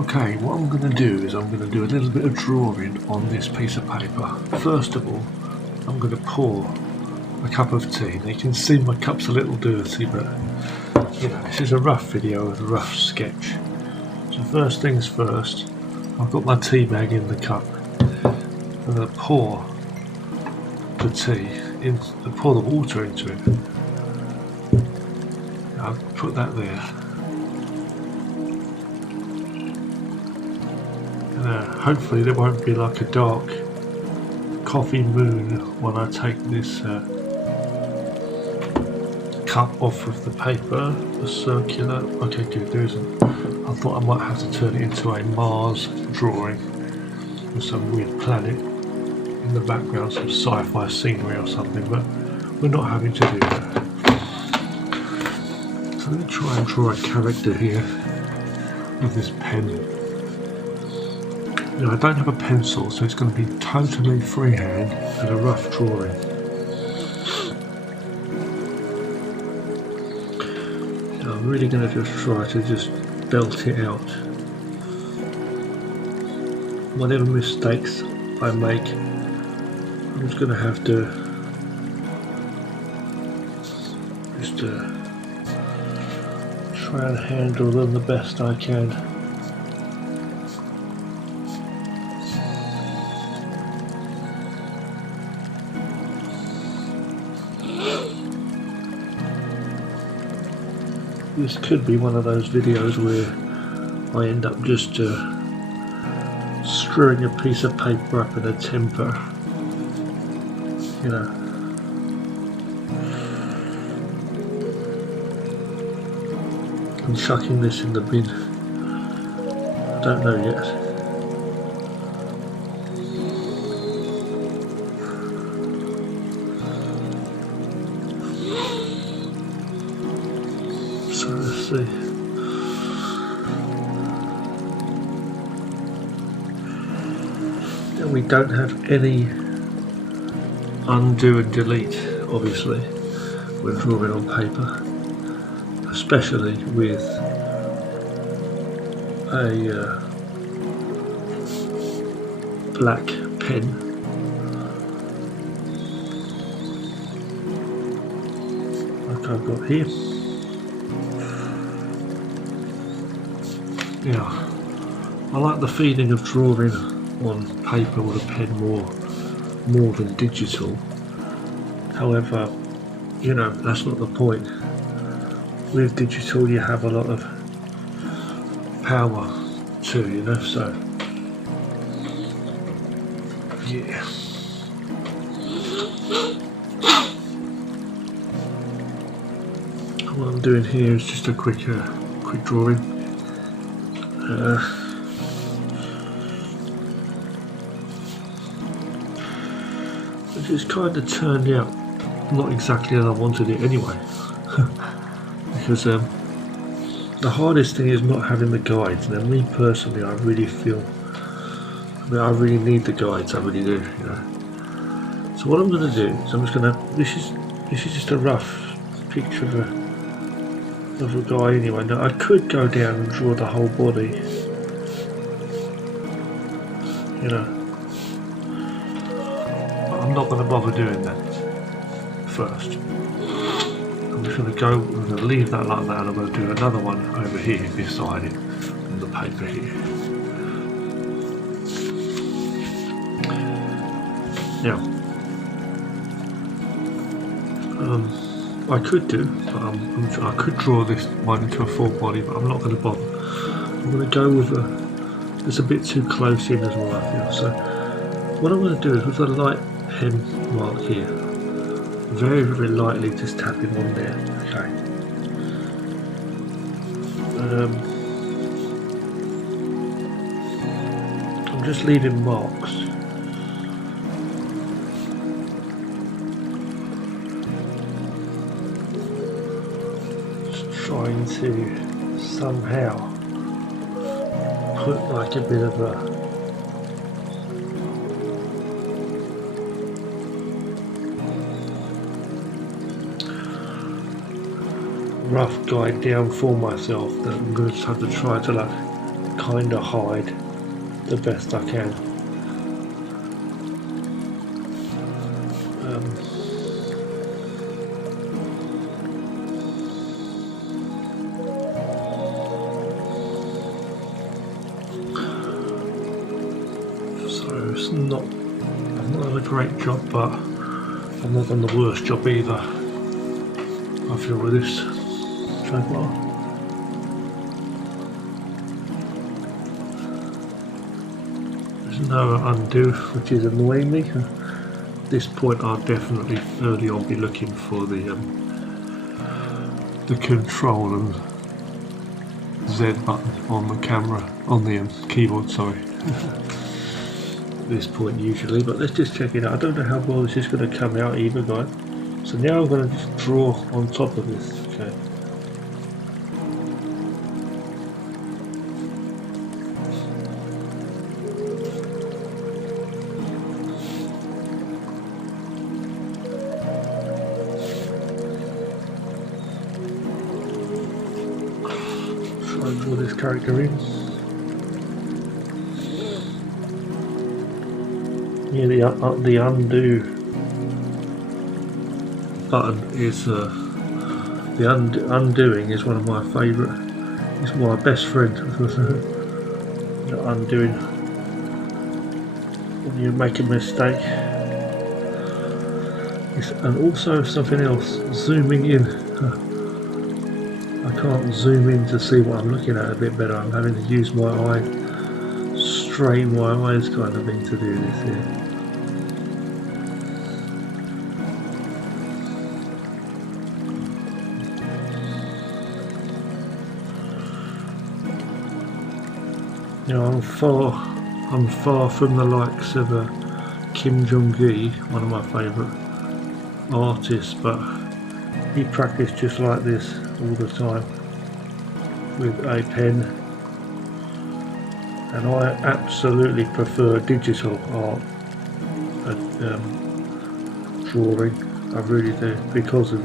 Okay, what I'm going to do is I'm going to do a little bit of drawing on this piece of paper. First of all, I'm going to pour a cup of tea. Now you can see my cup's a little dirty, but you know, this is a rough video with a rough sketch. So first things first, I've got my tea bag in the cup. I'm going to pour the tea in, pour the water into it. I'll put that there. Hopefully there won't be like a dark coffee moon when I take this cup off of the paper, the circular. Okay, good, there isn't. I thought I might have to turn it into a Mars drawing with some weird planet in the background, some sci-fi scenery or something, but we're not having to do that. So let me try and draw a character here with this pen. I don't have a pencil, so it's going to be totally freehand and a rough drawing. I'm really going to just try to just belt it out. Whatever mistakes I make, I'm just going to have to just try and handle them the best I can. This could be one of those videos where I end up just screwing a piece of paper up in a temper, you know. And chucking this in the bin. I don't know yet. So let's see. And we don't have any undo and delete, obviously, when drawing on paper, especially with a black pen. Like I've got here. Yeah, I like the feeling of drawing on paper with a pen more than digital. However, you know, that's not the point. With digital you have a lot of power too, you know, so yeah. What I'm doing here is just a quick drawing. Which is kind of turned out not exactly as I wanted it anyway. Because the hardest thing is not having the guides. Now me personally, I really feel, I really need the guides, I really do, you know. So what I'm going to do is I'm just going to, this is just a rough picture of a guy anyway. Now I could go down and draw the whole body, you know, but I'm not going to bother doing that first. I'm just going to go, I'm going to leave that like that, and I'm going to do another one over here beside it on the paper here. Now, I could do, I could draw this one into a full body, but I'm not going to bother. I'm going to go with it's a bit too close in as well, I feel. So what I'm going to do is with a light pen mark here, very, very lightly just tapping on there, okay. I'm just leaving marks. Trying to somehow put like a bit of a rough guide down for myself that I'm going to have to try to like kind of hide the best I can. So it's not, I've not done a great job, but I've not done the worst job either, I feel, with this so far. There's no undo, which is annoying me. At this point I'll definitely early on be looking for the control and Z button on the camera, on the keyboard, sorry. At this point usually, but let's just check it out. I don't know how well this is going to come out either, guys. So now I'm going to just draw on top of this, okay. Draw this character in. Yeah, the undo button is the undoing is one of my favourite. It's my best friend. The undoing when you make a mistake. And also something else, zooming in. I can't zoom in to see what I'm looking at a bit better. I'm having to use my eye, strain my eyes kind of thing to do this here. You know, I'm far from the likes of Kim Jong-gi, one of my favourite artists, but he practiced just like this all the time with a pen, and I absolutely prefer digital art drawing. I really do, because of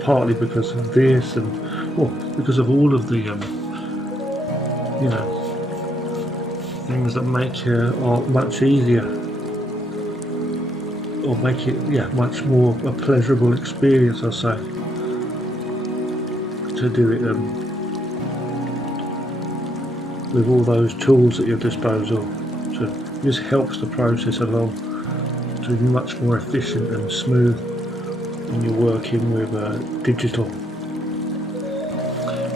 partly because of this, and because of all of the you know, things that make art much easier, or make it much more a pleasurable experience, I say, to do it with all those tools at your disposal. So it just helps the process along to be much more efficient and smooth when you're working with digital.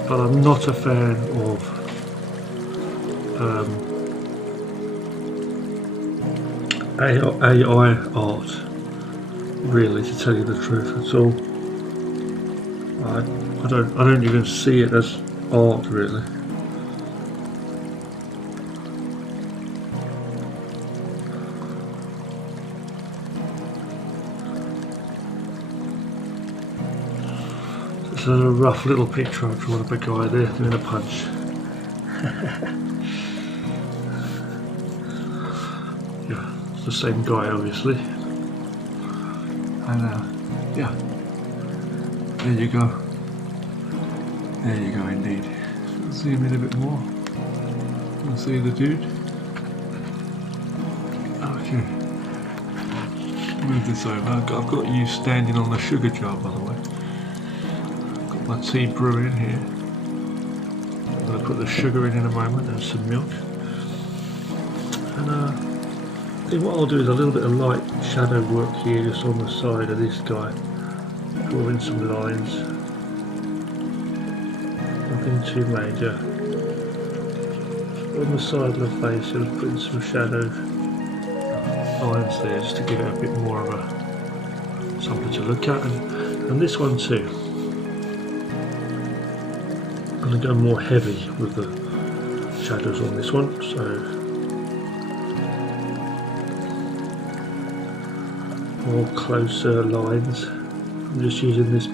But I'm not a fan of AI art, really, to tell you the truth at all. I don't even see it as art, really. It's a rough little picture I've drawn of a guy there doing a punch. Yeah, it's the same guy, obviously. And yeah, there you go. There you go, indeed. Zoom in a bit more. You'll see the dude. Okay. Move this over. I've got you standing on the sugar jar, by the way. Got my tea brewing here. I'm going to put the sugar in a moment and some milk. And I think what I'll do is a little bit of light shadow work here, just on the side of this guy. Drawing some lines. Nothing too major. On the side of the face, just putting some shadow lines there, just to give it a bit more of a something to look at. And this one too. I'm going to go more heavy with the shadows on this one, so more closer lines. I'm just using this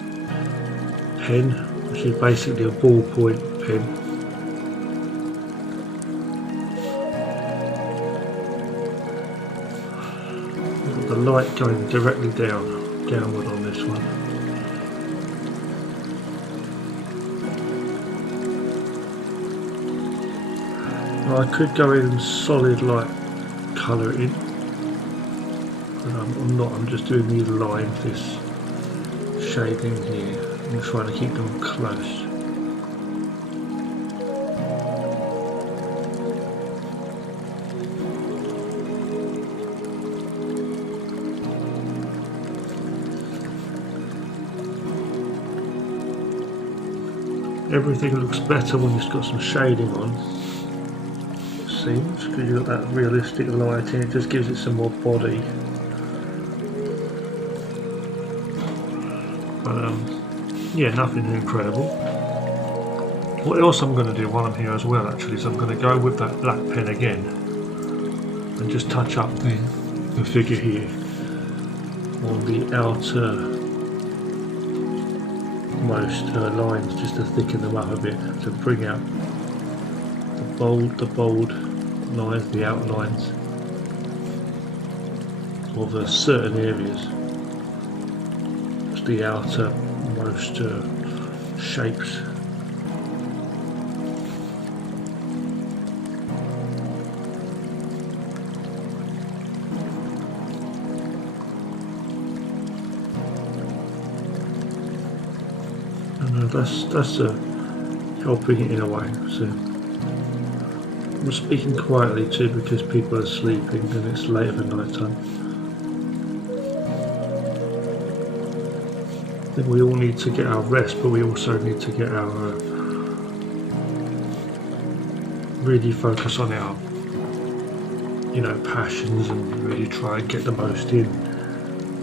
pen, which is basically a ballpoint pen. Got the light going directly downward on this one. I could go in solid like colour it in, but I'm not. I'm just doing these lines, this shading here. I'm trying to keep them close. Everything looks better when it's got some shading on, it seems, because you've got that realistic lighting. It just gives it some more body. But yeah, nothing incredible. What else I'm going to do while I'm here as well, actually, is I'm going to go with that black pen again and just touch up the figure here on the outer most lines, just to thicken them up a bit, to bring out the bold lines, the outlines of certain areas, just the outer most shapes. And that's helping it in a way. So I'm speaking quietly too because people are sleeping and it's late at night time. I think we all need to get our rest, but we also need to get our really focus on our passions and really try and get the most in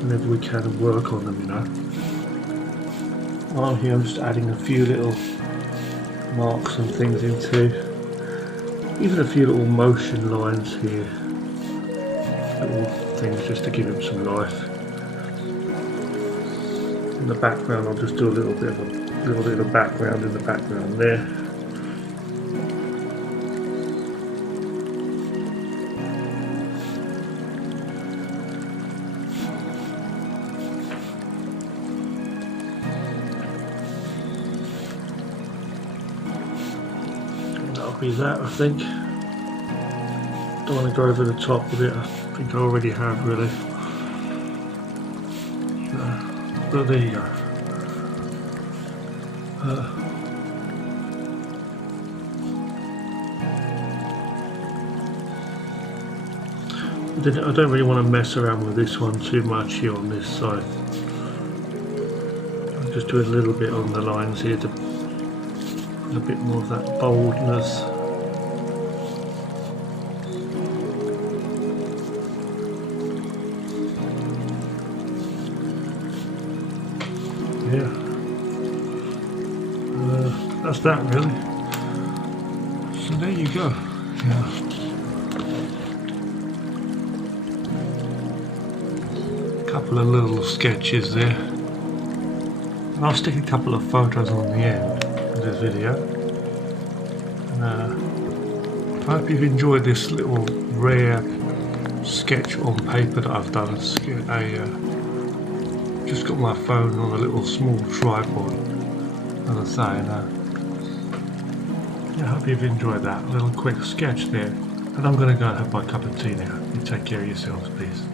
whenever we can and work on them. While here I'm just adding a few little marks and things into, even a few little motion lines here, little things just to give them some life. In the background I'll just do a little bit of background in the background there. Be that, I think. Don't want to go over the top of it. I think I already have, really. But there you go. I don't really want to mess around with this one too much here on this side. I'll just do a little bit on the lines here to a bit more of that boldness. Yeah, that's that really. So there you go. Yeah. Couple of little sketches there. And I'll stick a couple of photos on the end of this video. And I hope you've enjoyed this little rare sketch on paper that I've done. Just got my phone on a little small tripod, as I say. I hope you've enjoyed that little quick sketch there. And I'm going to go and have my cup of tea now. You take care of yourselves, please.